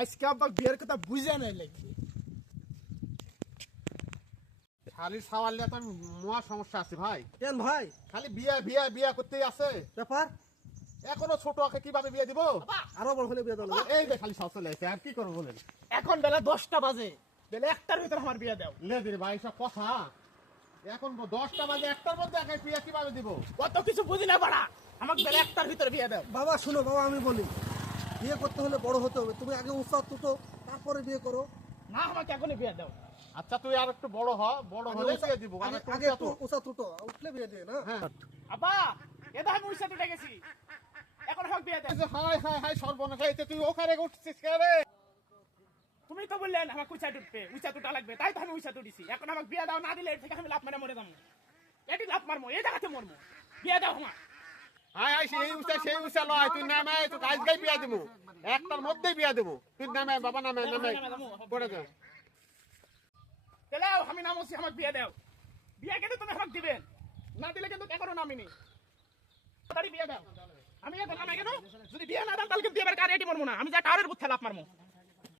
আজকে আব্বা বিয়ের কথা বুঝে নাই লাগবে। শালির সাওয়াল নিয়ে তো মহা সমস্যা আছে ভাই। কেন ভাই? খালি বিয়া বিয়া বিয়া করতেই আছে। ব্যাপার? এখনো ছোট ওকে কিভাবে বিয়ে দিব? আরো বড় হলে বিয়ে দেবো। এই যে খালি সাও চলে আসে, আর কি করবো বলেন? এখন বেলা 10টা বাজে, বেলা 1টার ভিতরে আমার বিয়ে দাও। লে দিরে ভাই সব কথা। এখন 10টা বাজে 1টার মধ্যে একাই বিয়ে কিভাবে দিব? কত কিছু বুঝি না বাড়া, আমাকে বেলা 1টার ভিতরে বিয়ে দাও। বাবা শুনো বাবা, আমি বলি বিয়ে করতে হলে বড় হতে হবে। তুমি আগে উৎসাহ তুটো, তারপরে বিয়ে করো। না, আমাকে এখনই বিয়ে দাও। আচ্ছা তুই আর একটু বড় হ, বড় হলে বিয়ে দিব। আগে একটু উৎসাহ তুটো, উঠলে বিয়ে দিয়ে না। হ্যাঁ। আব্বা, এটা আমি উইসা তুলে গেছি, এখন আমাকে বিয়ে দাও। এই যে হাই হাই হাই সর্বনাশ হয়েছে, তুই ওখানে উঠছিস কেন রে? তুমি তো বললেন আমাকে উইসা তুলতে, উইসা তুটা লাগবে, তাই তো আমি উইসা তুলিছি। এখন আমাকে বিয়ে দাও, না দিলে এর থেকে আমি লাভ মেরে মরে যাবো। এটি লাভ মারবো, এই জায়গাতে মরবো। বিয়ে দাও আমার। হাই হাই সেই উচা লয়, তুই নামে তুই আজকেই বিয়া দিব। 1টার মধ্যেই বিয়া দিব। তুই নামে বাবা নামে পড়ে যা। তাহলে আমি নামছি, আমাকে বিয়ে দাও। বিয়ে কিন্তু তুমি আমাকে দিবেন, না দিলে কিন্তু এখনো নামিনি। তাড়াতাড়ি বিয়ে দাও। আমি এখন নামে কেন? যদি বিয়ে না দাও তাহলে কিন্তু এবার কার এটি মরবো না, আমি যা টাওয়ারের বুথে লাভ মারবো।